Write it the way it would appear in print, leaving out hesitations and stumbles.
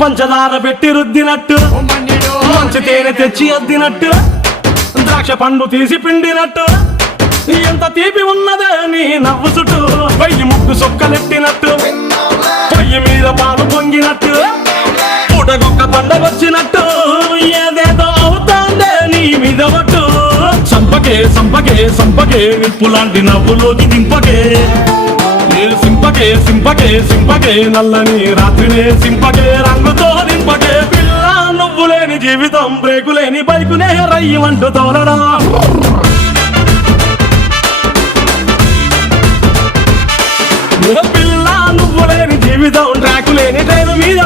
పంచదార పెట్టి రుద్దినట్టు మంచి తేనె తెచ్చి అద్దినట్టు ద్రాక్ష పండు తీసి పిండినట్టు ఎంత తీపి ఉన్నదే నీ నవ్వు చుట్టూ వెయ్యి ముగ్గు సొక్కలెట్టినట్టు పొయ్యి మీద పాలు పొంగినట్టు పూటకొక్క పండగొచ్చినట్టు ఏదేదో అవుతాందే నీ మీద ఒట్టు సంపకే సంపకే సంపకే నిప్పు లాంటి నవ్వులోకి దింపకే సింపకే సింపకే సింపకే నల్లని రాత్రినే సింపకే రంగుతో నింపకే పిల్ల నువ్వు లేని జీవితం బ్రేకు లేని బైకునే రయ్యమంటూ తోలడా పిల్ల నువ్వు లేని జీవితం ట్రాకు లేని ట్రైన్ మీద